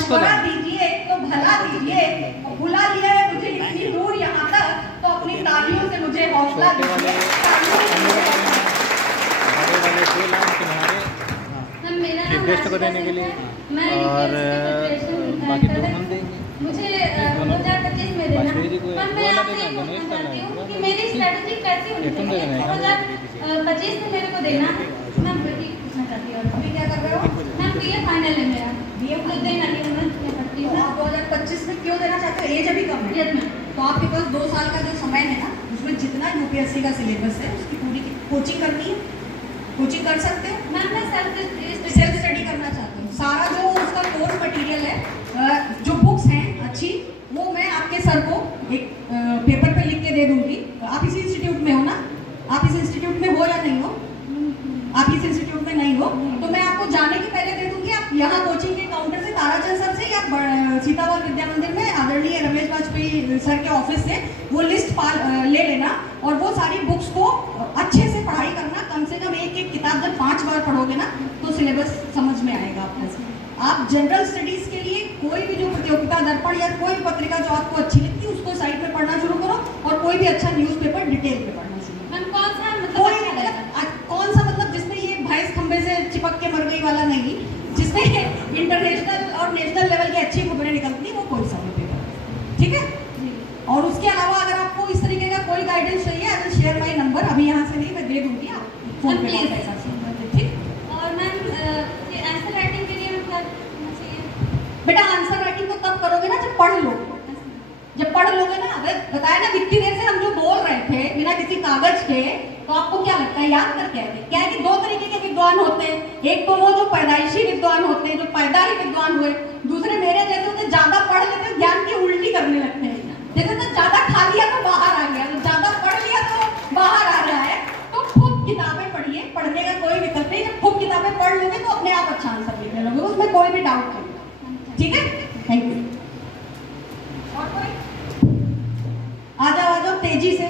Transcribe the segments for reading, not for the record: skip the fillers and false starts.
मशवरा दीजिए, एक तो भला दीजिए। बुला लिया है मुझे इतनी दूर यहाँ तक, तो अपनी तालियों से मुझे हौसला दीजिए। गेस्ट को देने के लिए और बाकी दो हम देंगे। मुझे 2025 में देना। पर मैं आपसे पूछना चाहती हूँ कि मेरी स्ट्रेटजी कैसी होनी चाहिए 2025 में मेरे को देना। मैं वही पूछना चाहती हूँ। अभी क्या कर रहे हो? मैं बीए फाइनल है मेरा, बीए खुद देना नहीं है, मैं पढ़ती हूँ। आप 2025 में क्यों देना चाहते हो? एज अभी कम है, तो आपके पास 2 साल का जो समय है ना, उसमें जितना यूपीएससी का सिलेबस है उसकी पूरी कोचिंग करनी है। कोचिंग कर सकते हो। मैं सेल्फ स्टडी करना चाहती हूँ। सारा जो उसका कोर्स मटेरियल है, जो बुक्स हैं अच्छी, वो मैं आपके सर को एक पेपर पे लिख के दे दूंगी। आप इसी इंस्टीट्यूट में हो ना? आप इस इंस्टीट्यूट में हो या नहीं हो? आप इस इंस्टीट्यूट में नहीं हो, तो मैं आपको जाने के पहले दे दूंगी। आप यहाँ कोचिंग के काउंटर से ताराचंद सर से या सीतावाल विद्या मंदिर में आदरणीय रमेश वाजपेयी सर के ऑफिस से वो लिस्ट ले लेना और वो सारी बुक्स को अच्छे से पढ़ाई करना। कम से कम एक किताब जब 5 बार पढ़ोगे ना, तो सिलेबस समझ में आएगा आपको। आप जनरल स्टडीज के लिए कोई भी जो प्रतियोगिता दर्पण या कोई भी पत्रिका जो आपको अच्छी लगती है उसको साइड में पढ़ना शुरू करो, और कोई भी अच्छा न्यूज़पेपर डिटेल में पढ़ना शुरू करो। कौन सा कौन सा मतलब जिसमें ये भैंस खंबे से चिपक के मर गई वाला नहीं, जिसमें इंटरनेशनल और नेशनल लेवल की अच्छी खबरें निकलती, वो कोई सा पेपर, ठीक है। और उसके अलावा अगर आपको इस तरीके का कोई गाइडेंस चाहिए, I will share my number. अभी यहाँ से नहीं, मैं दे दूंगी, आप फोन पे प्लीज। ठीक। और मैम ये आंसर राइटिंग के लिए मतलब चाहिए बेटा आंसर राइटिंग तो तब करोगे ना जब पढ़ लो। जब पढ़ लोगे ना, बताया ना इतनी देर से हम जो बोल रहे थे बिना किसी कागज के, तो आपको क्या लगता है याद करके आए? क्या है कि 2 तरीके के विद्वान होते हैं। एक तो वो जो पैदाइशी विद्वान होते हैं, जो पैदा ही विद्वान हुए। दूसरे मेरे जैसे होते, ज्यादा पढ़ लेते, ज्ञान की उल्टी करने लगते हैं। जैसे तो ज्यादा खा लिया तो बाहर आ गया, तो ज्यादा पढ़ लिया तो बाहर आ रहा है। तो खूब किताबें पढ़िए, पढ़ने का कोई विकल्प नहीं। जब खूब किताबें पढ़ लोगे तो अपने आप अच्छा आंसर लिखने लोगे, उसमें कोई भी डाउट नहीं। ठीक है, थैंक यू। और कोई? आ जाओ तेजी से।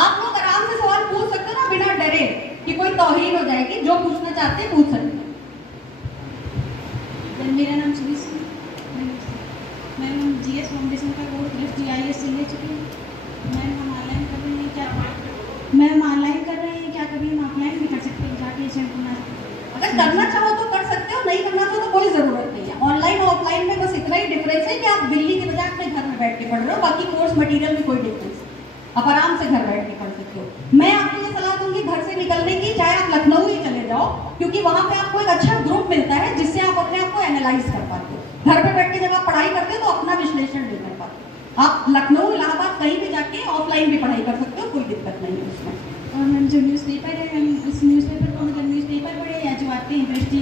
आप लोग आराम से सवाल पूछ सकते हो ना, बिना डरे कि कोई तौहीन हो जाएगी। जो पूछना चाहते हैं पूछ सकते हैं। मेरा नाम सुनील सिंह, मैं जीएस फाउंडेशन का कोर्स GIS से ले चुकी हूँ। मैम हम ऑनलाइन कर रहे हैं क्या? मैम ऑनलाइन कर रहे हैं क्या? कभी हम ऑफलाइन भी कर सकते हैं जाके सेंटर? अगर करना चाहो तो कर सकते हो, नहीं करना चाहो तो कोई जरूरत नहीं है। ऑनलाइन और ऑफलाइन में बस इतना ही डिफरेंस है कि आप दिल्ली के बजाय अपने घर में बैठ के पढ़ रहे हो। बाकी कोर्स मटेरियल में कोई डिफरेंस नहीं, आप आराम से घर बैठ के पढ़ सकते हो। मैं आपको ये सलाह दूंगी घर से निकलने की, चाहे आप लखनऊ ही चले जाओ, क्योंकि वहां पे आपको एक अच्छा ग्रुप मिलता है जिससे आप अपने आप को एनालाइज कर पाते हो। घर पे बैठ के जब आप पढ़ाई करते हो तो अपना विश्लेषण नहीं कर पाते। आप लखनऊ, इलाहाबाद कहीं भी जाके ऑफलाइन भी पढ़ाई कर सकते हो, कोई दिक्कत नहीं है उसमें। और मैम जो न्यूज़पेपर है, हम इस न्यूज़पेपर को मतलब न्यूज़पेपर पढ़े या जो आते हैं दृष्टि?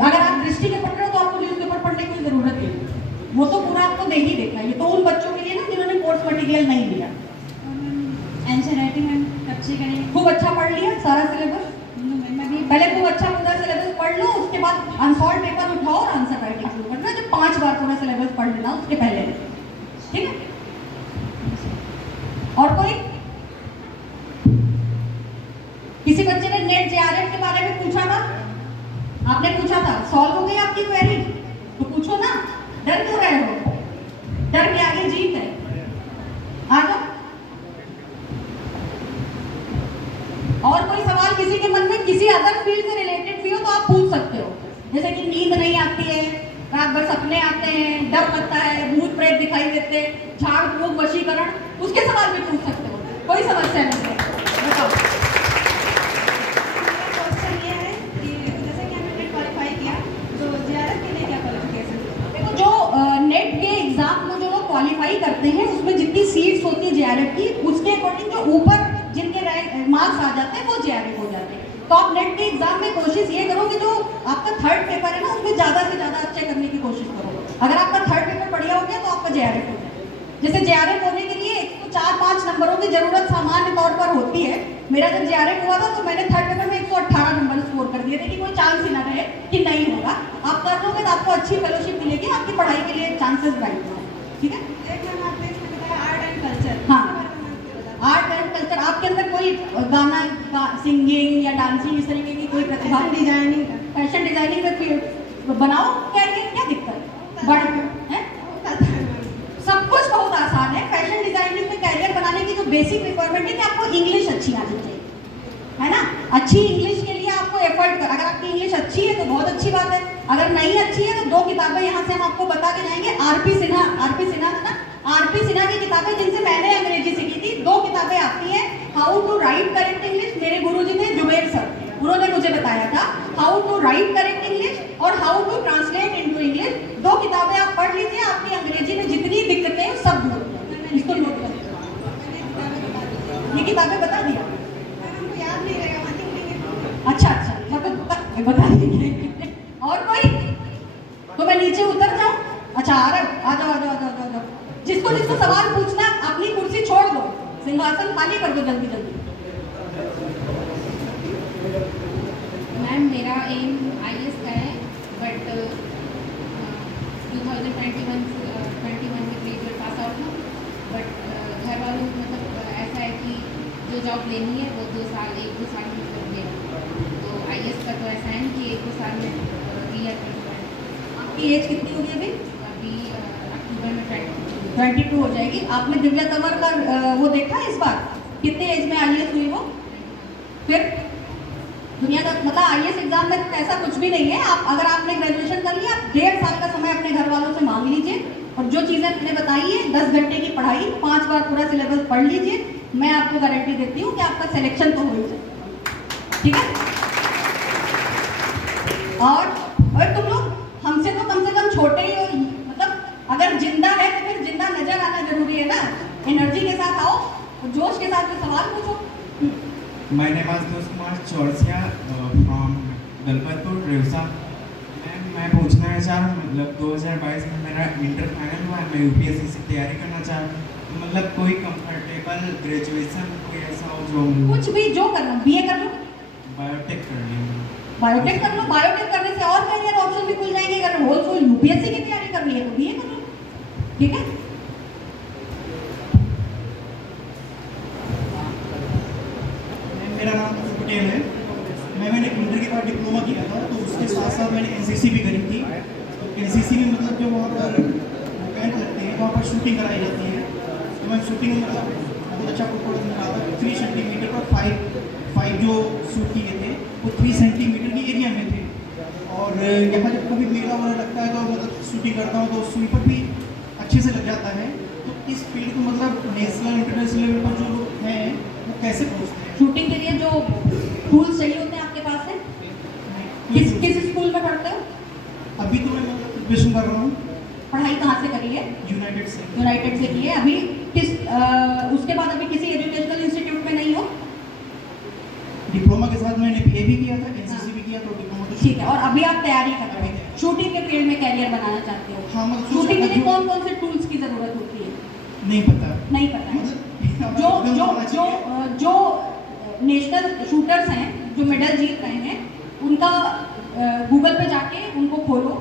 अगर आप दृष्टि के पढ़ रहे हो तो आपको न्यूज़पेपर पढ़ने की जरूरत नहीं, वो तो पूरा आपको दे ही देगा। ये तो उन बच्चों के लिए ना जिन्होंने कोर्स मटेरियल नहीं लिया। आंसर राइटिंग मैम कब से करें? खूब अच्छा पढ़ लिया सारा सिलेबस। पहले खूब अच्छा पूरा सिलेबस पढ़ लो, उसके बाद अनसॉल्व पेपर उठाओ और आंसर राइटिंग शुरू करना। जब 5 बार पूरा सिलेबस पढ़ लेना उसके पहले, ठीक है। और कोई? किसी बच्चे ने नेट JRF के बारे में पूछा था? आपने पूछा था, सॉल्व हो गई आपकी क्वेरी? तो पूछो ना, डर क्यों रहे हो? डर के आगे जीत है। आ जाओ। और कोई सवाल किसी के मन में किसी अदर फील्ड से रिलेटेड भी हो तो आप पूछ सकते हो। जैसे कि नींद नहीं आती है, रात भर सपने आते हैं, डर लगता है, भूत प्रेत दिखाई देते, झाड़ फूक वशीकरण, उसके सवाल भी पूछ सकते हो, कोई समस्या नहीं है। बताओ। क्वेश्चन ये है कि जैसे कि हमने नेट क्वालिफाई किया तो JRF के लिए क्या क्वालिफिकेशन? देखो, जो नेट के एग्जाम को जो लोग क्वालिफाई करते हैं उसमें जितनी सीट्स होती है JRF की, उसके अकॉर्डिंग जो ऊपर जिनके मार्क्स आ जाते हैं वो JRF हो जाते हैं। तो आप नेट के एग्जाम में कोशिश ये करो कि जो आपका 3rd पेपर है ना उसमें ज़्यादा से ज़्यादा अच्छे करने की कोशिश करो। अगर आपका 3rd पेपर बढ़िया हो गया तो आपका JRF हो जाए। जैसे JRF होने के लिए 104-5 नंबरों की जरूरत सामान्य तौर पर होती है। मेरा जब JRF हुआ था तो मैंने 3rd पेपर में 118 नंबर स्कोर कर दिए थे कि कोई चांस ही ना रहे कि नहीं होगा। आप कर लोगे तो आपको अच्छी फेलोशिप मिलेगी, आपकी पढ़ाई के लिए चांसेस ब्राइट होंगे, ठीक है। एक मैम आपने इसमें बताया आर्ट एंड कल्चर। हाँ, आर्ट एंड कल्चर। आपके अंदर कोई गाना, सिंगिंग या डांसिंग इस तरीके की कोई प्रतिभा? डिजाइनिंग का? फैशन डिजाइनिंग में तो बनाओ कैरियर, क्या दिक्कत है? बट है सब कुछ बहुत आसान है। फैशन डिजाइनिंग में कैरियर बनाने की जो बेसिक रिक्वायरमेंट है कि आपको इंग्लिश अच्छी आनी चाहिए, है ना। अच्छी इंग्लिश के लिए आपको एफर्ट कर, अगर आपकी इंग्लिश अच्छी है तो बहुत अच्छी बात है, अगर नहीं अच्छी है तो 2 किताबें यहाँ से हम आपको बता के जाएंगे। आरपी सिन्हा है ना, आरपी सिन्हा की किताबें जिनसे मैंने अंग्रेजी सीखी थी, 2 किताबें आती हैं। How to write correct English, मेरे गुरुजी थे जुबेर सर, उन्होंने मुझे बताया था how to write correct English और how to translate into English. 2 किताबें आप पढ़ लीजिए, आपकी अंग्रेजी में जितनी दिक्कतें हैं सब दूर हो जाएंगी। इसको नोट कर, ये किताबें बता दिया, याद नहीं रहेगा, अच्छा मतलब बता देंगे। और कोई तो मैं नीचे उतर जाऊं? अच्छा आ जाओ। जिसको सवाल पूछना अपनी कुर्सी छोड़ दो, सिंहासन खाली कर दो जल्दी जल्दी। मैम मेरा एम IAS का है, बट 2021 में ग्रेजुएट पास आउट हूँ, बट घर वालों को मतलब ऐसा है कि जो जॉब लेनी है वो 1-2 साल में मतलब लेना, तो IAS का तो ऐसा है कि 1-2 साल में क्लियर कर सकते हैं। आपकी एज कितनी होगी अभी? अभी अक्टूबर में 22 हो जाएगी। आपने दिव्या तंवर का वो देखा है इस बार, कितने एज में IAS हुई वो? फिर दुनिया का मतलब IAS एग्जाम में ऐसा कुछ भी नहीं है। आप अगर आपने ग्रेजुएशन कर लिया, आप 1.5 साल का समय अपने घर वालों से मांग लीजिए, और जो चीज़ें मैंने बताई है 10 घंटे की पढ़ाई, 5 बार पूरा सिलेबस पढ़ लीजिए, मैं आपको गारंटी देती हूँ कि आपका सिलेक्शन तो हो ही जाए, ठीक है। और तुम लोग हमसे तो कम से कम छोटे ही हो, मतलब अगर जिंदा है तो फिर जिंदा नजर आना जरूरी है ना। एनर्जी के साथ आओ और जोश के साथ में सवाल पूछो। My name is Kumar Chorsia from गलपतपुर रेवसा। मैं पूछना है चाह मतलब 2022 में मेरा इंटर फाइनल हुआ है, मैं UPSC की तैयारी करना चाहता हूँ, मतलब कोई कंफर्टेबल ग्रेजुएशन कोई ऐसा हो जो कुछ भी जो करना, BA कर लो, बायोटेक कर लिया। बायोटेक कर लो, बायोटेक करने से और करियर ऑप्शन भी खुल जाएंगे। अगर होल UPSC की तैयारी करनी है तो BA कर लो, ठीक है। मेरा नाम पटेल है। मैंने इंटर के बाद डिप्लोमा किया था, तो उसके साथ साथ मैंने NCC भी करी थी। तो NCC में मतलब जो वहाँ पर कैंप लगते हैं, वहाँ पर शूटिंग कराई जाती है, तो मैं शूटिंग मतलब बहुत अच्छा परफॉर्मेंस मिला था। 3 सेंटीमीटर और 5 जो शूट किए थे वो 3 सेंटीमीटर की एरिया में थे। और यहाँ जब कभी मेला वगैरह लगता है तो मतलब शूटिंग करता हूँ तो स्वीपर भी अच्छे से लग जाता है। तो इस फील्ड को मतलब नेशनल इंटरनेशनल लेवल पर जो लोग हैं वो कैसे पहुँचते हैं? शूटिंग के लिए जो टूल्स चाहिए होते हैं आपके पास है? किस स्कूल में पढ़ते हो? अभी तो मैं मतलब प्रिपरेशन कर रहा हूँ। पढ़ाई कहाँ से करी है? यूनाइटेड से की है। अभी उसके बाद अभी किसी एजुकेशनल इंस्टीट्यूट में नहीं हो? डिप्लोमा के साथ मैंने BA भी किया था, NCC भी किया, तो डिप्लोमा तो ठीक है। और अभी आप तैयारी कर रहे हो, शूटिंग के फील्ड में कैरियर बनाना चाहते हो? हाँ, मतलब शूटिंग के लिए कौन कौन से टूल्स की जरूरत होती है? नहीं पता है। मतलब जो नेशनल शूटर्स हैं जो मेडल जीत रहे हैं, उनका गूगल पे जाके उनको खोलो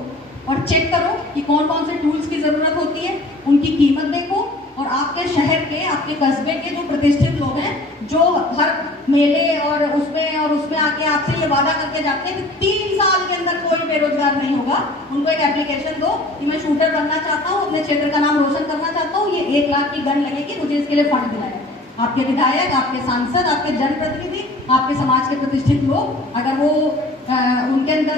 और चेक करो कि कौन कौन से टूल्स की ज़रूरत होती है, उनकी कीमत देखो, और आपके शहर के, आपके कस्बे के जो प्रतिष्ठित लोग हैं, जो हर मेले और उसमें आके आपसे ये वादा करके जाते हैं कि 3 साल के अंदर कोई बेरोजगार नहीं होगा, उनको एक एप्लीकेशन दो कि मैं शूटर बनना चाहता हूँ, अपने क्षेत्र का नाम रोशन करना चाहता हूँ, ये 1 लाख की गन लगेगी, मुझे इसके लिए फंड दिलाया। आपके विधायक, आपके सांसद, आपके जनप्रतिनिधि, आपके समाज के प्रतिष्ठित लोग, अगर वो उनके अंदर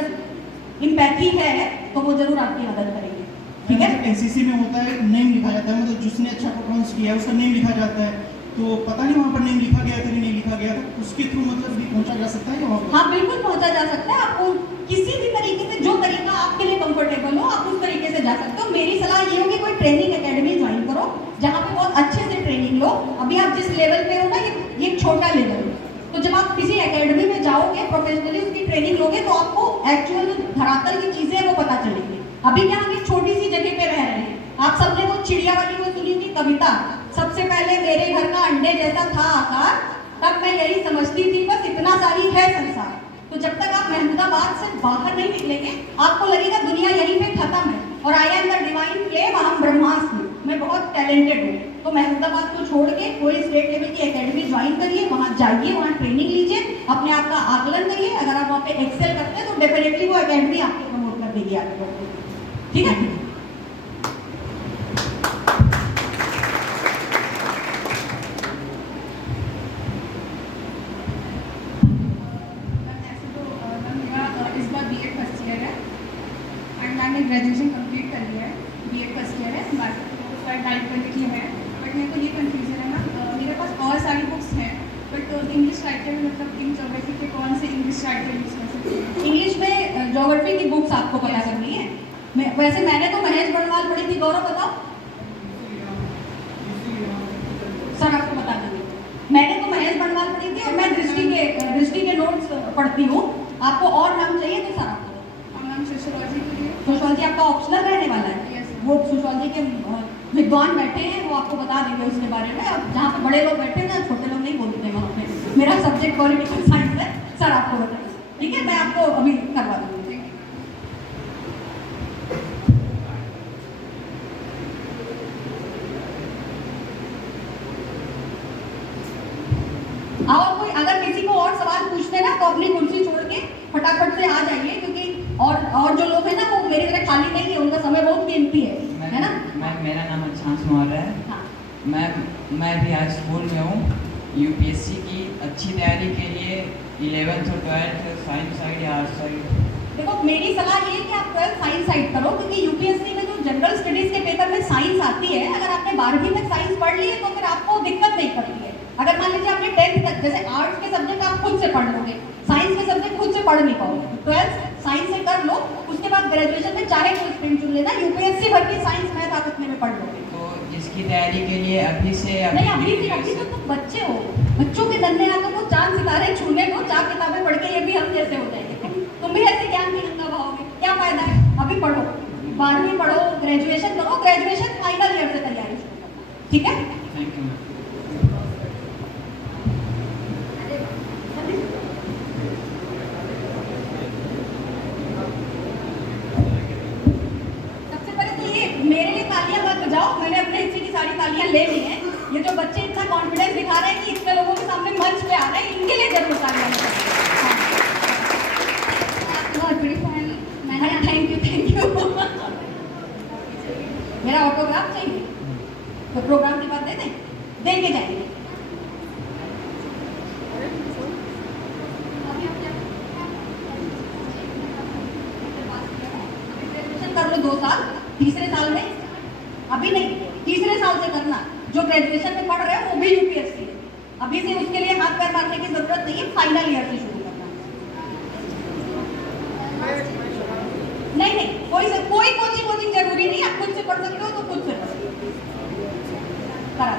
इम्पैथी है तो वो जरूर आपकी मदद करेंगे, ठीक है। NCC में होता है नेम लिखा जाता है, मतलब जिसने अच्छा परफॉर्मेंस किया है उसका नेम लिखा जाता है, तो पता नहीं वहाँ पर नेम लिखा गया था कि नहीं लिखा गया था, उसके थ्रू मतलब भी पहुँचा जा सकता है वहाँ पर? हाँ बिल्कुल पहुँचा जा सकता है। आपको किसी भी तरीके से, जो तरीका आपके लिए कंफर्टेबल हो, आप उस तरीके से जा सकते हो। मेरी सलाह ये होगी कोई ट्रेनिंग एकेडमी ज्वाइन करो जहाँ पे बहुत अच्छे से ट्रेनिंग लो। अभी आप जिस लेवल पे हो ना, ये एक छोटा लेवल है, तो जब आप किसी एकेडमी में जाओगे, प्रोफेशनली उसकी ट्रेनिंग लोगे, तो आपको एक्चुअल धरातल की चीजें वो पता चलेंगी। अभी क्या हम एक छोटी सी जगह पे रह रहे हैं। आप सबने वो चिड़िया वाली वो सुनी थी कविता, सबसे पहले मेरे घर का अंडे जैसा था आकार, तब मैं यही समझती थी बस इतना सा ही है संसार। तो जब तक आप महमूदाबाद से बाहर नहीं निकलेंगे, आपको लगेगा दुनिया यहीं पे खत्म है, और I am the divine flame, हम ब्रह्मास्त्र, मैं बहुत टैलेंटेड हूँ। तो महमूदाबाद को छोड़ के कोई स्टेट लेवल की एकेडमी ज्वाइन करिए, वहाँ जाइए, वहाँ ट्रेनिंग लीजिए, अपने आप का आकलन करिए। अगर आप वहाँ पे एक्सेल करते हैं तो डेफिनेटली वो एकेडमी आपको प्रमोट कर देगी आगे बढ़ के। ठीक है। ऐसे तो मैम मेरा इस बार बीएड फर्स्ट ईयर है एंड मैंने ग्रेजुएशन कंप्लीट कर लिया है। बीएड फर्स्ट ईयर है, बाकी टाइप करने के लिए है। बट मेरे को ये कन्फ्यूजन है ना, मेरे पास और सारी बुक्स हैं बट इंग्लिश राइटर में मतलब इन ज्योग्राफी के कौन से इंग्लिश राइटर यूज़ कर सकते हैं? इंग्लिश में ज्योग्राफी की बुक्स आपको पता करनी है। वैसे मैंने तो महेश बड़वाल पढ़ी थी, गौरव बताओ। सर आपको बता देंगे, मैंने तो महेश बड़वाल पढ़ी थी और मैं दृष्टि के नोट्स पढ़ती हूँ। आपको और नाम चाहिए तो सर आपको और मैम सोशियोलॉजी के लिए सोशियोलॉजी आपका ऑप्शनल रहने वाला है। Yes. वो सोशियोलॉजी के विद्वान बैठे हैं, वो आपको बता देंगे उसके बारे में। अब जहाँ पे बड़े लोग बैठे हैं ना, छोटे लोग नहीं बोलते वहाँ पे। मेरा सब्जेक्ट पॉलिटिकल साइंस है, सर आपको बताइए। ठीक है, मैं आपको अभी करवा दूँगी। और कोई अगर किसी को और सवाल पूछते ना तो अपनी कुर्सी छोड़ के फटाफट से आ जाइए, क्योंकि और जो लोग हैं ना वो मेरी तरह खाली नहीं है, उनका समय बहुत कीमती है ना। मैम मेरा नाम अच्छांश मौर्य है। हाँ। मैं भी आज स्कूल में हूँ। यूपीएससी की अच्छी तैयारी के लिए 11th और 12th साइंस साइड या आर्ट्स साइड? देखो मेरी सलाह ये है कि आप 12th साइंस साइड करो, क्योंकि यूपीएससी में जो जनरल स्टडीज के पेपर में साइंस आती है, अगर आपने 12वीं तक साइंस पढ़ ली है तो फिर आपको दिक्कत नहीं पड़ती है। अगर मान लीजिए आपने 10th तक, जैसे आर्ट्स के सब्जेक्ट आप खुद से पढ़ लोगे, साइंस के सब्जेक्ट खुद से पढ़ नहीं पाओगे, 12th साइंस से कर लो, उसके बाद ग्रेजुएशन में चाहे कोई स्ट्रीम चुन लेना, यूपीएससी भर की साइंस मैथ आप इतने में पढ़ लोगे। तो इसकी तैयारी के लिए अभी से नहीं, अभी तो तुम बच्चे हो, बच्चों के धन्य आकर को चांद सितारे छूने को, 4 किताबें पढ़ के ये भी हम जैसे हो जाएंगे। तुम भी ऐसे ज्ञान की गंगा बहाओगे, क्या फायदा है? अभी पढ़ो, 12वीं पढ़ो, ग्रेजुएशन करो, ग्रेजुएशन फाइनल ईयर से तैयारी शुरू करना। ठीक है। Thank you. सबसे पहले तो ये मेरे लिए तालियां मत बजाओ, मैंने अपने हिस्से की सारी तालियां ले ली हैं। ये जो बच्चे इतना कॉन्फिडेंस दिखा रहे हैं कि इतने लोगों के सामने मंच पे आ रहे हैं, इनके लिए जरूर तालियां बजाओ। बहुत बड़ी फैन मैंने थैंक यू। मेरा ऑटोग्राफ चाहिए तो प्रोग्राम के बाद दे के जाएंगे। कर लो 2 साल, तीसरे साल में अभी नहीं, तीसरे साल से करना। जो ग्रेजुएशन में पढ़ रहे हो वो भी यूपीएससी है, अभी से उसके लिए हाथ पैर मारने की जरूरत नहीं है, फाइनल ईयर से शुरू करना। नहीं, कोई कोचिंग जरूरी नहीं, आप खुद से पढ़ सकते हो तो खुद से पढ़ो, करा।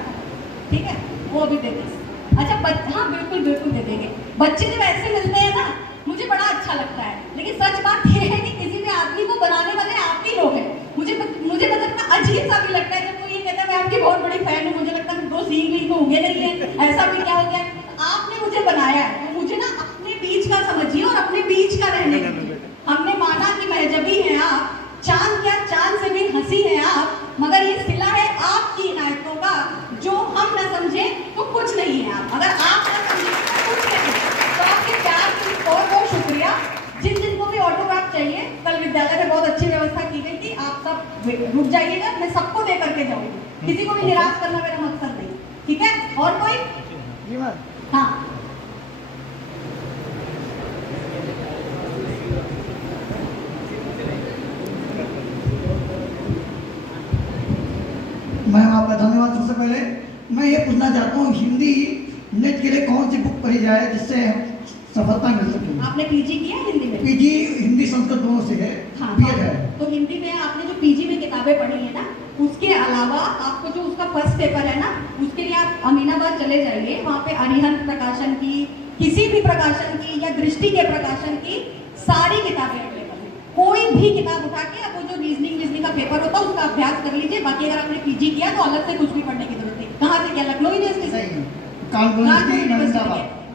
ठीक है, वो अभी दे देंगे। अच्छा हाँ बिल्कुल दे देंगे। बच्चे जब ऐसे मिलते हैं ना, मुझे बड़ा अच्छा लगता है, लेकिन सच बात यह है कि किसी भी आदमी को बनाने वाले आप ही लोग हैं। मुझे मतलब अजीब सा भी लगता है जब कोई ये कहता है मैं आपकी बहुत बड़ी फैन हूँ, मुझे लगता है 2 सींग भी को उगे नहीं है, ऐसा भी क्या हो गया। आपने मुझे बनाया है, तो मुझे ना अपने बीच का समझिए और अपने बीच का रहने दीजिए। हमने माना कि महजबी हैं आप, चांद क्या चांद से भी हंसी हैं आप, मगर ये सिला है आपकी इनायतों का, जो हम न समझे तो कुछ नहीं है आप। अगर आप न समझे तो कुछ नहीं, तो आपके प्यार की बहुत शुक्रिया। जिनको भी ऑटोग्राफ चाहिए, कल विद्यालय में बहुत अच्छी व्यवस्था की गई थी, आप सब रुक जाइएगा, मैं सबको दे करके जाऊंगी, किसी को भी निराश करना मेरा मकसद नहीं। ठीक है, और कोई? हाँ मैम आपका धन्यवाद। सबसे पहले मैं ये पूछना चाहता हूँ, हिंदी नेट के लिए कौन सी बुक पढ़ी जाए जिससे सफलता मिल सके? आपने पीजी किया हिंदी में? पीजी हिंदी संस्कृत दोनों से है। हाँ, बीएड है। तो हिंदी में आपने जो पीजी में किताबें पढ़ी है ना, उसके अलावा आपको जो उसका फर्स्ट पेपर है ना, उसके लिए आप अमीनाबाद चले जाइए, वहाँ पे अरिहंत प्रकाशन की, किसी भी प्रकाशन की या दृष्टि के प्रकाशन की सारी किताबें अवेलेबल है। कोई भी किताब उठा के आप वो जो रीजनिंग का पेपर होता है उसका अभ्यास कर लीजिए। बाकी अगर आपने पीजी किया तो अलग से कुछ भी पढ़ने की जरूरत नहीं। कहाँ से किया? लखनऊ यूनिवर्सिटी से।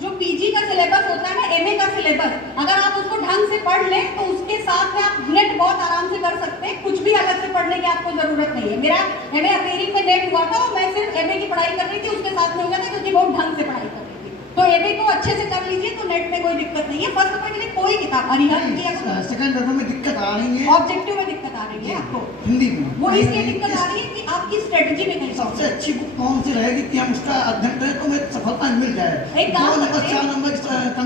जो पीजी का सिलेबस होता है ना, एमए का सिलेबस, अगर आप उसको ढंग से पढ़ लें तो उसके साथ में आप नेट बहुत आराम से कर सकते हैं, कुछ भी अलग से पढ़ने की आपको जरूरत नहीं है। मेरा एमए अपेयरिंग में नेट हुआ था और मैं सिर्फ एमए की पढ़ाई कर रही थी, उसके साथ में हो गया था क्योंकि बहुत ढंग से पढ़ाई कर रही थी। तो ये भी को अच्छे से कर लीजिए, तो नेट में कोई दिक्कत नहीं है। फर्स्ट पेपर के लिए कोई किताब अरिहंत की सेकंड पेपर में दिक्कत आ रही है, ऑब्जेक्टिव में दिक्कत आ रही है आपको, हिंदी में वो इसलिए दिक्कत आ रही है कि आपकी स्ट्रेटजी में कहीं सबसे अच्छी बुक कौन सी रहेगी कि हम उसका अध्ययन करें तो हमें सफलता मिल जाए? एक काम 2 नंबर करते 4 हैं। नंबर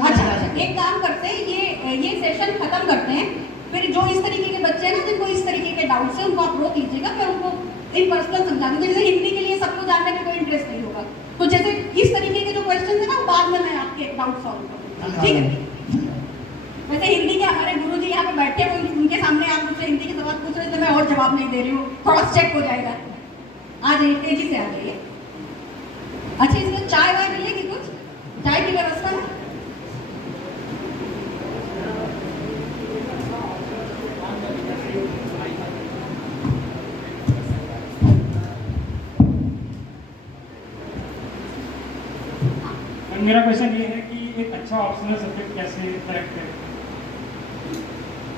अच्छा, एक काम करते हैं, ये सेशन खत्म करते हैं, फिर जो इस तरीके के बच्चे हैं ना जिनको इस तरीके के डाउट्स हैं उनको आप रोक लीजिएगा, फिर उनको इन पर्सनल समझा दूंगी। जैसे हिंदी के लिए सबको जानने में कोई इंटरेस्ट नहीं होगा, तो जैसे इस तरीके के जो क्वेश्चन है ना वो बाद में मैं आपके डाउट सॉल्व करूँगा, ठीक है? वैसे हिंदी के हमारे गुरुजी यहाँ पे बैठे हुए, उनके सामने आप मुझसे हिंदी के सवाल पूछ रहे थे, मैं और जवाब नहीं दे रही हूँ, क्रॉस चेक हो जाएगा। आ जाइए, तेजी से आ जाइए। अच्छा, इसमें चाय वाय मिलेगी? कुछ चाय की व्यवस्था है? मेरा क्वेश्चन ये है कि एक अच्छा ऑप्शनल सब्जेक्ट कैसे सेलेक्ट करें?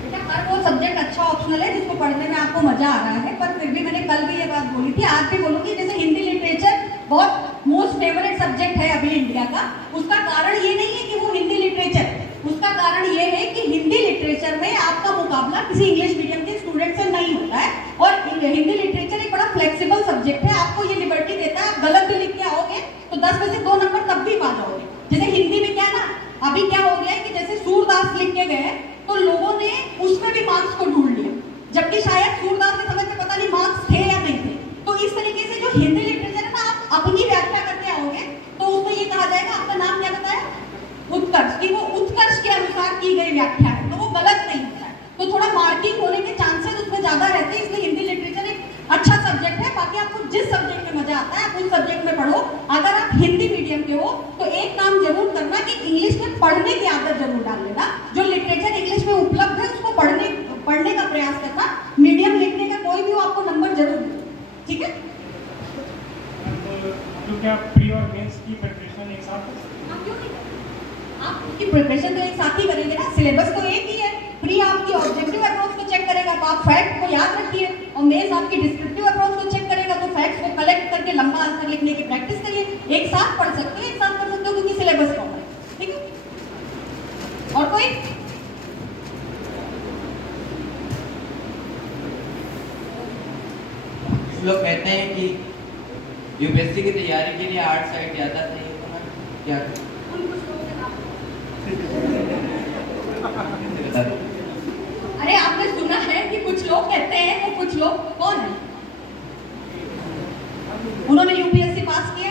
बेटा, हर वो सब्जेक्ट अच्छा ऑप्शनल है जिसको पढ़ने में आपको मजा आ रहा है, पर फिर भी मैंने कल भी ये बात बोली थी, आज भी बोलूंगी। जैसे हिंदी लिटरेचर बहुत मोस्ट फेवरेट सब्जेक्ट है अभी इंडिया का, उसका कारण ये नहीं है कि वो हिंदी लिटरेचर, उसका कारण ये है कि हिंदी लिटरेचर में आपका मुकाबला किसी इंग्लिश मीडियम के स्टूडेंट से नहीं होता है, और हिंदी लिटरेचर एक बड़ा फ्लेक्सिबल सब्जेक्ट है, आपको ये लिबर्टी देता है, आप गलत भी लिख के आओगे तो 10 में से 2 नंबर तब भी पा जाओगे। जैसे हिंदी में क्या ना, अभी क्या हो गया है कि जैसे सूरदास लिख के गए तो लोगों ने उसमें भी मार्क्स को ढूंढ लिया, जबकि शायद सूरदास के समय में पता नहीं मार्क्स थे या नहीं थे। तो इस तरीके से जो हिंदी लिटरेचर है ना, आप अपनी व्याख्या करके आओगे तो उसमें ये कहा जाएगा, आपका नाम क्या बताया? उत्कर्ष, कि वो उत्कर्ष के अनुसार की गई व्याख्या है, तो वो गलत नहीं होता है, तो थोड़ा मार्किंग होने के चांसेस उसमें ज्यादा रहते हैं, इसलिए हिंदी लिटरेचर एक अच्छा सब्जेक्ट है। बाकी आपको जिस सब्जेक्ट में मजा आता है आप उस सब्जेक्ट में पढ़ो। अगर आप हिंदी मीडियम के हो तो एक काम जरूर करना कि इंग्लिश में पढ़ने की आदत जरूर डाल लेना, जो लिटरेचर इंग्लिश में उपलब्ध है उसको पढ़ने का प्रयास करना, मीडियम लिखने का कोई भी हो आपको नंबर जरूर दे, ठीक है? तो क्या प्री और मेंस की प्रिपरेशन एक साथ? आप क्यों नहीं करेंगे? आप उसकी प्रिपरेशन तो एक साथ ही करेंगे ना, सिलेबस तो एक ही है। प्री आपकी ऑब्जेक्टिव अप्रोच को चेक करेगा तो आप फैक्ट को याद रखिए, और मेंस आपकी डिस्क्रिप्टिव अप्रोच को चेक करेगा तो फैक्ट्स को कलेक्ट करके लंबा आंसर लिखने की प्रैक्टिस करिए। एक साथ पढ़ सकते हो, एक साथ पढ़ सकते हो क्योंकि सिलेबस कम है, ठीक है? और कोई? लोग कहते हैं कि यूपीएससी की तैयारी के लिए आर्ट साइड ज़्यादा सही है, क्या? अरे आपने सुना है कि कुछ लोग कहते हैं, वो कुछ लोग कौन है? उन्होंने यूपीएससी पास किया,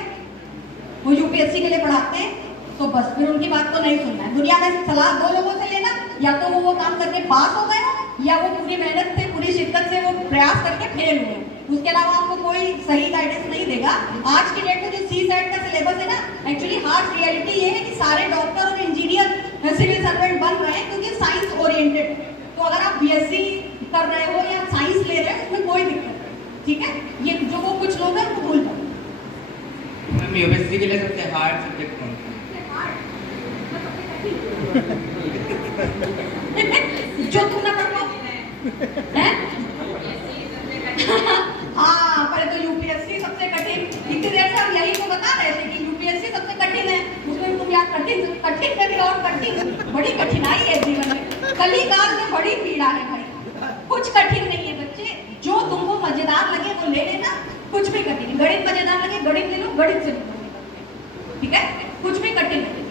वो यूपीएससी के लिए पढ़ाते हैं, तो बस फिर उनकी बात को नहीं सुनना है। दुनिया में सलाह 2 लोगों से लेना, या तो वो काम करके पास हो गए हो, या वो पूरी मेहनत से पूरी शिद्दत से वो प्रयास करके फेल हुए। उसके अलावा आपको कोई सही गाइडेंस नहीं देगा। आज की डेट में जो CSAT का सिलेबस है ना, एक्चुअली हार्श रियलिटी ये है कि सारे डॉक्टर और इंजीनियर सिविल सर्वेंट बन रहे हैं क्योंकि साइंस ओरिएंटेड। तो अगर आप BSc कर रहे हो या साइंस ले रहे हो उसमें कोई दिक्कत नहीं, ठीक है? ये जो वो कुछ लोग हैं वो भूल जाओ। मैम, यूपीएससी के लिए सबसे हार्ड सब्जेक्ट कौन सा है? जो तुम ना पढ़ पाओ हैं? हाँ, पहले तो यूपीएससी सबसे कठिन, इतनी देर से हम यही तो बता रहे थे कि यूपीएससी सबसे कठिन है, उसमें तुम यार कठिन में भी और कठिन, बड़ी कठिनाई है जीवन में, कलिकाल में बड़ी पीड़ा है भाई। कुछ कठिन नहीं है बच्चे, जो तुमको मजेदार लगे वो ले लेना, कुछ भी कठिन नहीं। गणित मजेदार लगे गणित ले लो, गणित से ठीक है, कुछ भी कठिन नहीं।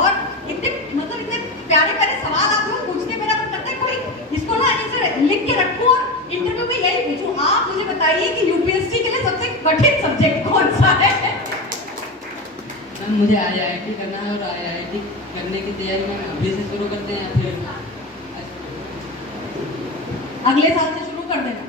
और इतने प्यारे प्यारे सवाल आप लोग पूछते, मेरा मन करता है कोई इसको ना ऐसे लिख के रखूं और इंटरव्यू में यही पूछूं, आप मुझे बताइए कि यूपीएससी के लिए सबसे कठिन सब्जेक्ट कौन सा है? मुझे IIT करना है, और IIT करने की तैयारी में अभी से शुरू करते हैं या फिर अगले साल से शुरू कर देना?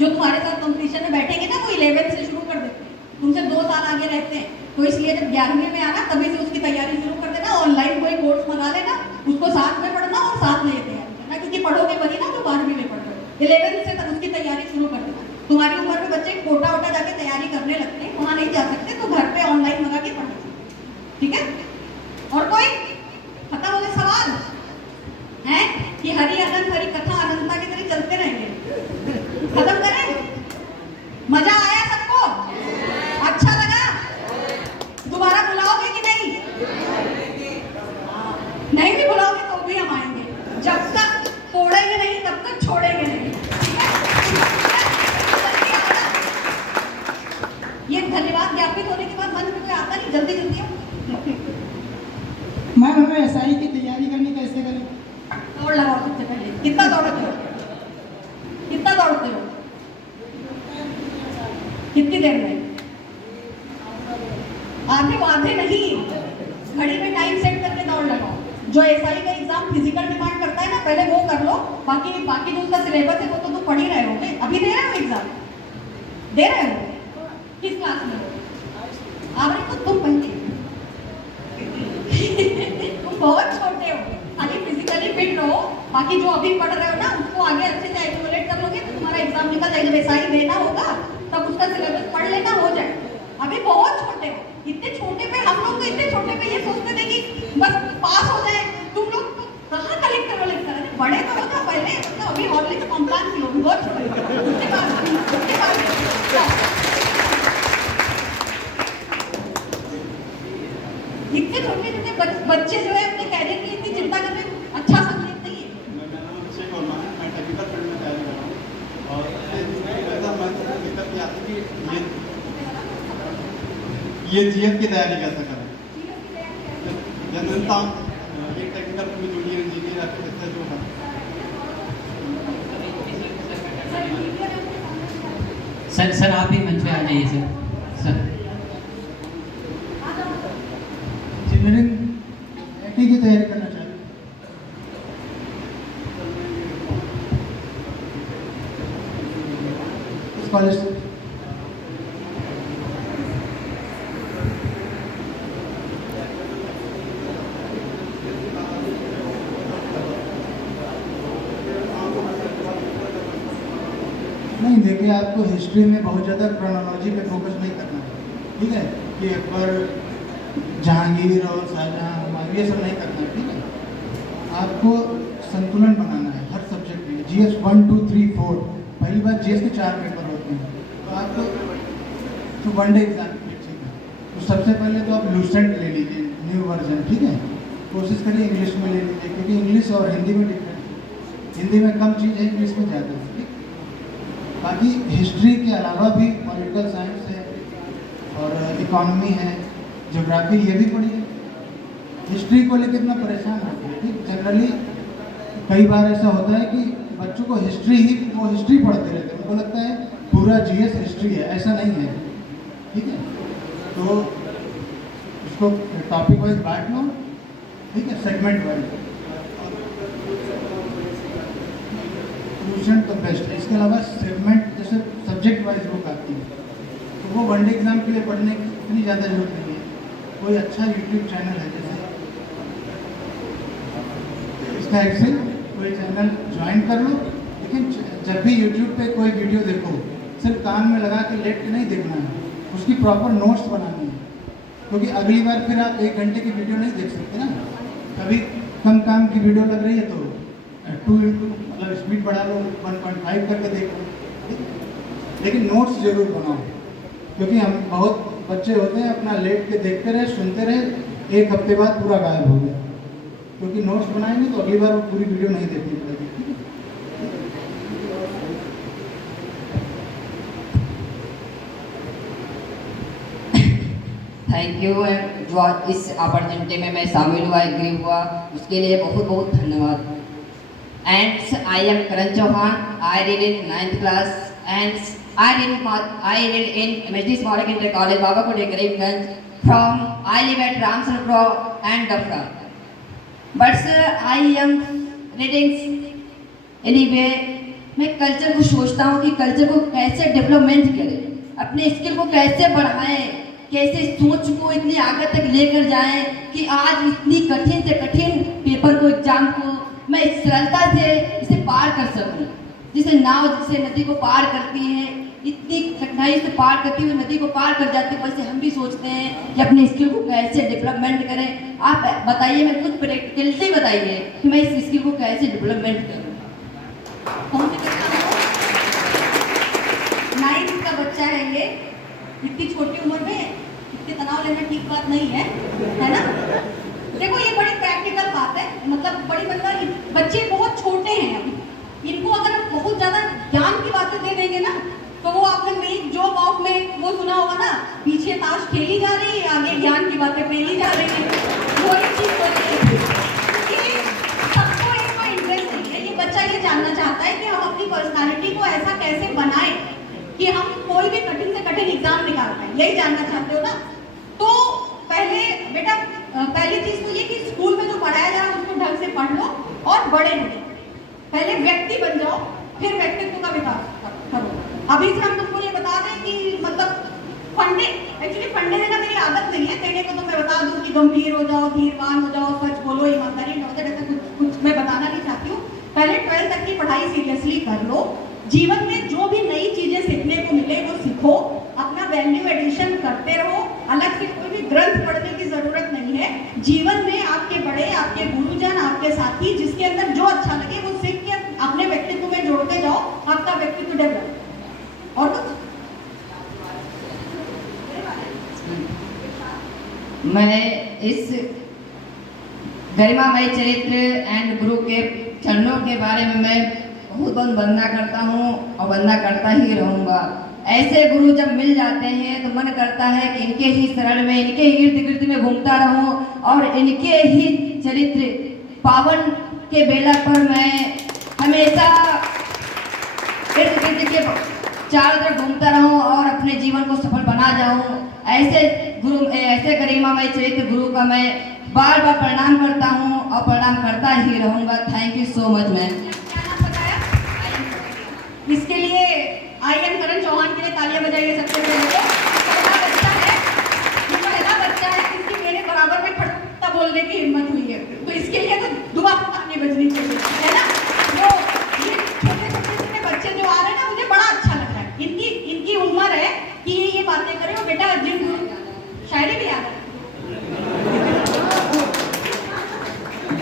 जो तुम्हारे साथ कंपटीशन में बैठेंगे ना वो 11 से शुरू कर देते हैं, तुमसे 2 साल आगे रहते हैं, तो इसलिए जब 11वीं में आना तभी से उसकी तैयारी शुरू कर देना। ऑनलाइन कोई कोर्स मंगा लेना, उसको साथ में पढ़ना और साथ में तैयारी करना, क्योंकि पढ़ोगे वही ना जो 12वीं में पढ़ रहे हो। 11 से उसकी तैयारी शुरू कर देना। तुम्हारी उम्र में बच्चे कोटा वोटा जाके तैयारी करने लगते हैं, वहाँ नहीं जा सकते तो घर पे ऑनलाइन मंगा के पढ़ सकते, ठीक है? और कोई खत्म हो गए सवाल हैं कि हरि अनंत हरि कथा अनंता की तरह चलते रहेंगे? खत्म करें? मजा आया सबको? अच्छा लगा? दोबारा कितना दौड़ते हो? कितना दौड़ते हो? कितनी देर में? आधे नहीं, घड़ी में टाइम सेट करके दौड़ लगाओ। जो एसआई का एग्जाम फिजिकल डिमांड करता है ना, पहले वो कर लो, बाकी जो उसका सिलेबस है वो तो तुम पढ़ ही रहे होगे। अभी दे रहे हो एग्जाम? दे रहे हो? किस क्लास में हो? आवरे तो तुम पहले तुम बहुत छोटे हो, खाली फिजिकली फिट रहो, बाकी जो अभी पढ़ रहे हो ना उसको आगे अच्छे से एक्यूमुलेट कर लोगे तो तुम्हारा एग्जाम निकल जाएगा। जब एसआई देना होगा तब उसका सिलेबस पढ़ लेना, हो जाए। अभी बहुत छोटे हो, इतने छोटे पे हम लोग तो इतने छोटे पे ये सोचते थे कि बस पास हो जाए। तुम लोग तो कहाँ कलेक्टर वलेक्टर है, बड़े तो हो था पहले, मतलब अभी हॉर्लिक्स कॉम्प्लान किलो बहुत छोटे। उसके बाद इतने छोटे छोटे बच्चे जो है अपने कैरियर की इतनी चिंता कर रहे हैं, अच्छा संकेत नहीं है। मेरा नाम अभिषेक वर्मा है, मैं टेक्निकल फील्ड में तैयारी कर रहा हूँ और ऐसा मैं दिक्कत ये आती कि ये जीएफ की तैयारी कैसे करें? जनता ये टेक्निकल फील्ड में जूनियर इंजीनियर आर्किटेक्चर जो है सर आप ही मंच पे आ जाइए सर। इंजीनियरिंग आईटी की तैयारी करना चाहते हैं। इस कॉलेज से नहीं, देखिए आपको हिस्ट्री में बहुत ज़्यादा क्रोनोलॉजी पे फोकस नहीं करना है, ठीक है, कि अकबर, जहांगीर और शाहजहां, हुमायूं, ये सब नहीं करना है, ठीक है। आपको संतुलन बनाना है हर सब्जेक्ट में। जीएस 1, 2, 3, 4 पहली बार जीएस के 4 पेपर होते हैं, तो आपको तो वनडे एग्जाम के लिए, ठीक है, तो सबसे पहले तो आप लूसेंट ले लीजिए, न्यू वर्जन, ठीक है। कोशिश करिए इंग्लिश में ले लीजिए, क्योंकि इंग्लिश और हिंदी में डिफरेंट है, हिंदी में कम चीज़ है, इंग्लिश में ज़्यादा है, ठीक। बाकी हिस्ट्री के अलावा भी पॉलिटिकल साइंस है और इकोनॉमी है, ज्योग्राफी, ये भी पढ़िए। हिस्ट्री को लेकर इतना परेशान होते हैं, ठीक। जनरली कई बार ऐसा होता है कि बच्चों को हिस्ट्री पढ़ते रहते हैं, उनको लगता है पूरा जीएस हिस्ट्री है, ऐसा नहीं है, ठीक है। तो उसको टॉपिक वाइज बांट लो, ठीक है, सेगमेंट वाइज, ट्यूशन तो बेस्ट है। इसके अलावा सेगमेंट जैसे सब्जेक्ट वाइज बुक आती है, तो वो वनडे एग्जाम के लिए पढ़ने की इतनी ज़्यादा जरूरत नहीं है। कोई अच्छा यूट्यूब चैनल है, जैसे इस टाइप से कोई चैनल ज्वाइन कर लो, लेकिन जब भी यूट्यूब पे कोई वीडियो देखो सिर्फ कान में लगा के लेट के नहीं देखना है, उसकी प्रॉपर नोट्स बनानी है, क्योंकि अगली बार फिर आप 1 घंटे की वीडियो नहीं देख सकते ना। कभी कम काम की वीडियो लग रही है तो 2 मतलब स्पीड बढ़ा लो, 1.5 करके देख लो, लेकिन नोट्स जरूर बनाओ, क्योंकि हम बहुत बच्चे होते हैं अपना लेट के देखते रहे, सुनते रहे, 1 हफ्ते बाद पूरा गायब हो गया, क्योंकि नोट्स बनाएंगे तो अगली बार वो पूरी वीडियो नहीं देखनी पड़ेगी, ठीक है। Thank you. जो इस अपॉर्चुनिटी में मैं शामिल हुआ, एग्री हुआ, उसके लिए बहुत बहुत धन्यवाद। And I am Karan Chauhan, I read in 9th class and I read in MSD Small Inter College, Babakot, Karimganj. From I live at Ramsanpro and Dafra. But I am reading anyway. मैं culture को सोचता हूँ कि culture को कैसे development करें, अपने skill को कैसे बढ़ाएं, कैसे सोच को इतनी आगे तक लेकर जाएं कि आज इतनी कठिन से कठिन पेपर को, एग्जाम को मैं सरलता से इसे पार कर सकूं। जिसे नाव जिसे नदी को पार करती है, इतनी कठिनाई से पार करती हुई नदी को पार कर जाती है, वैसे हम भी सोचते हैं कि अपने स्किल को कैसे डेवलपमेंट करें। आप बताइए, मैं कुछ प्रैक्टिकलिटी बताइए कि मैं इस स्किल को कैसे डेवलपमेंट करूँ। कौन सी कक्षा में हो? 9th का बच्चा है ये, इतनी छोटी उम्र में इतने तनाव लेना ठीक बात नहीं है, है ना। देखो ये बड़ी प्रैक्टिकल बात है, मतलब बड़ी मतलब बच्चे बहुत छोटे हैं अभी, इनको अगर हम बहुत ज़्यादा ज्ञान की बातें दे देंगे ना, तो वो आपने मेक जोक ऑफ में वो सुना होगा ना, पीछे ताश खेली जा रही है, आगे ज्ञान की बातें फैली जा रही है, वो एक चीज़ होती है। सबको इसमें इंटरेस्ट नहीं है, ये बच्चा ये जानना चाहता है कि हम अपनी पर्सनालिटी को ऐसा कैसे बनाएं कि हम कोई भी कठिन से कठिन एग्जाम निकाल पाए, यही जानना चाहते हो ना? तो पहले बेटा पहली चीज तो ये कि स्कूल में जो पढ़ाया जा रहा है उसको ढंग से पढ़ लो और बड़े हो पहले व्यक्ति बन जाओ, फिर व्यक्तित्व का विकास करो। अभी से हम तुमको ये बता दें कि मतलब फंडे, एक्चुअली फंडे देना मेरी आदत नहीं है, देने को तो मैं बता दूं कि गंभीर हो जाओ, धीरवान हो जाओ, सच बोलो, ईमानदारी नौजर, ऐसा कुछ मैं बताना नहीं चाहती हूँ। पहले 12th तक की पढ़ाई सीरियसली कर लो, जीवन में जो भी नई चीजें सीखने को मिले वो सीखो, अपना वैल्यू एडिशन करते रहो, अलग से कोई भी ग्रंथ पढ़ने की जरूरत नहीं है। जीवन में आपके बड़े, आपके गुरुजन, आपके साथी, जिसके अंदर जो अच्छा लगे वो सीख के अपने व्यक्तित्व में जोड़ते जाओ, आपका व्यक्तित्व डेवलप। और कुछ मैं इस गरिमामय चरित्र एंड गुरु के चरणों के बारे में मैं बहुत बहुत वंदना करता हूँ और वंदना करता ही रहूँगा। ऐसे गुरु जब मिल जाते हैं तो मन करता है कि इनके ही शरण में, इनके इर्द गिर्द में घूमता रहूं और इनके ही चरित्र पावन के बेला पर मैं हमेशा इर्द गिर्द के चारों तरफ घूमता रहूं और अपने जीवन को सफल बना जाऊं। ऐसे गरिमामय चरित्र गुरु का मैं बार बार प्रणाम करता हूं और प्रणाम करता ही रहूंगा। Thank you so much ma'am. इसके लिए IM करण चौहान के लिए तालियां बजाइए सबसे पहले। तो पहला बच्चा है जिसकी मेरे बराबर में खड़ता बोलने की हिम्मत हुई है, तो इसके लिए तो दुआ ताली बजनी चाहिए, है ना? वो ये छोटे बच्चे जो आ रहे हैं ना, मुझे बड़ा अच्छा लग रहा है। इनकी उम्र है कि ये बातें करें। और बेटा जिन शायरी भी याद है,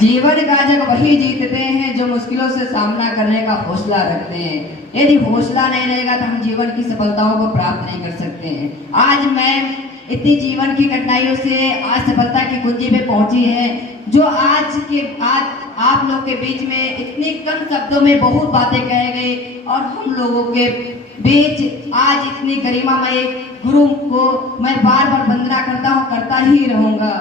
जीवन का जग वही जीतते हैं जो मुश्किलों से सामना करने का हौसला रखते हैं। यदि हौसला नहीं रहेगा तो हम जीवन की सफलताओं को प्राप्त नहीं कर सकते हैं। आज मैं इतनी जीवन की कठिनाइयों से आज सफलता की कुंजी पे पहुंची है, जो आज आप लोग के बीच में इतनी कम शब्दों में बहुत बातें कह गई और हम लोगों के बीच आज इतनी गरिमामय गुरु को मैं बार बार वंदना करता हूँ, करता ही रहूँगा।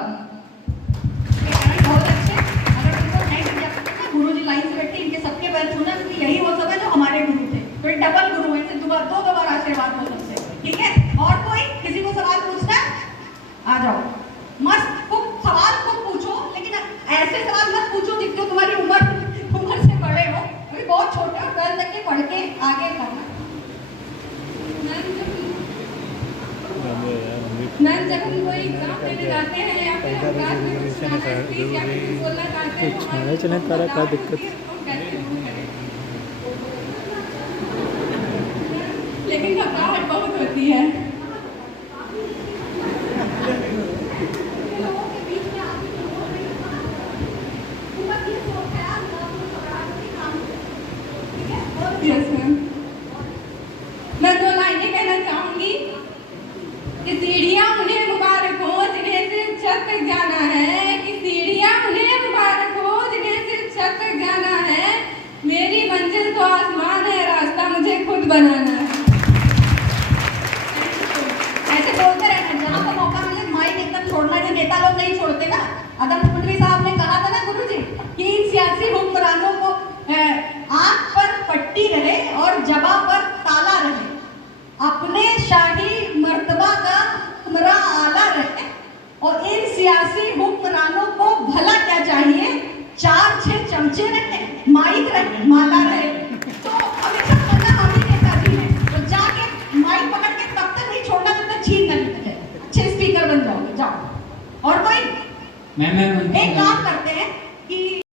गुरु जी लाइन से बैठे, इनके सबके पैर छूना, क्योंकि यही वो सब है जो हमारे गुरु थे। तो एक डबल गुरु है, दो बार आशीर्वाद हो सकते, ठीक है? और कोई किसी को सवाल पूछना है? आ जाओ, मस्त खूब सवाल खूब पूछो, लेकिन ऐसे सवाल मत पूछो जिसको तुम्हारी उम्र से बड़े हो। अभी बहुत छोटे हो, 12 तक के पढ़ के आगे करना। मैम जब हम कोई एग्जाम देने जाते हैं या फिर हम क्लास में कुछ स्पीच या फिर कुछ बोलना चाहते हैं, तो हमें चले तारा का दिक्कत कैसे दूर करें? लेकिन घबराहट बहुत होती है। Yes ma'am. मैं 2 लाइनें कहना चाहूँगी कि सीढ़ियाँ उन्हें मुबारक हो जिन्हें सिर्फ छत तक जाना है, कि सीढ़ियाँ उन्हें मुबारक हो जिन्हें सिर्फ छत तक जाना है। मेरी मंजिल तो आसमान है, रास्ता मुझे खुद बनाना है। ऐसे बोलते रहना, जहाँ पर मौका मिले माइक एकदम छोड़ना, जो नेता लोग नहीं छोड़ते ना। अदम मुख्यमंत्री साहब ने कहा था ना गुरुजी कि इन सियासी हुक्मरानों को आंख पर पट्टी रहे और जबा पर ताला रहे, अपने शाही मर्तबा का हुक्मरां आला रहे, और इन सियासी हुक्मरानों को भला क्या चाहिए? 4-6 चमचे रहे, माइक रहे, माला रहे। तो हमेशा बनना हम ही नेताजी हैं, तो जाके माइक पकड़ के तब तक नहीं छोड़ना जब तक छीन नहीं बचे। अच्छे स्पीकर बन जाओगे, जाओ। और कोई मैं एक काम करते हैं,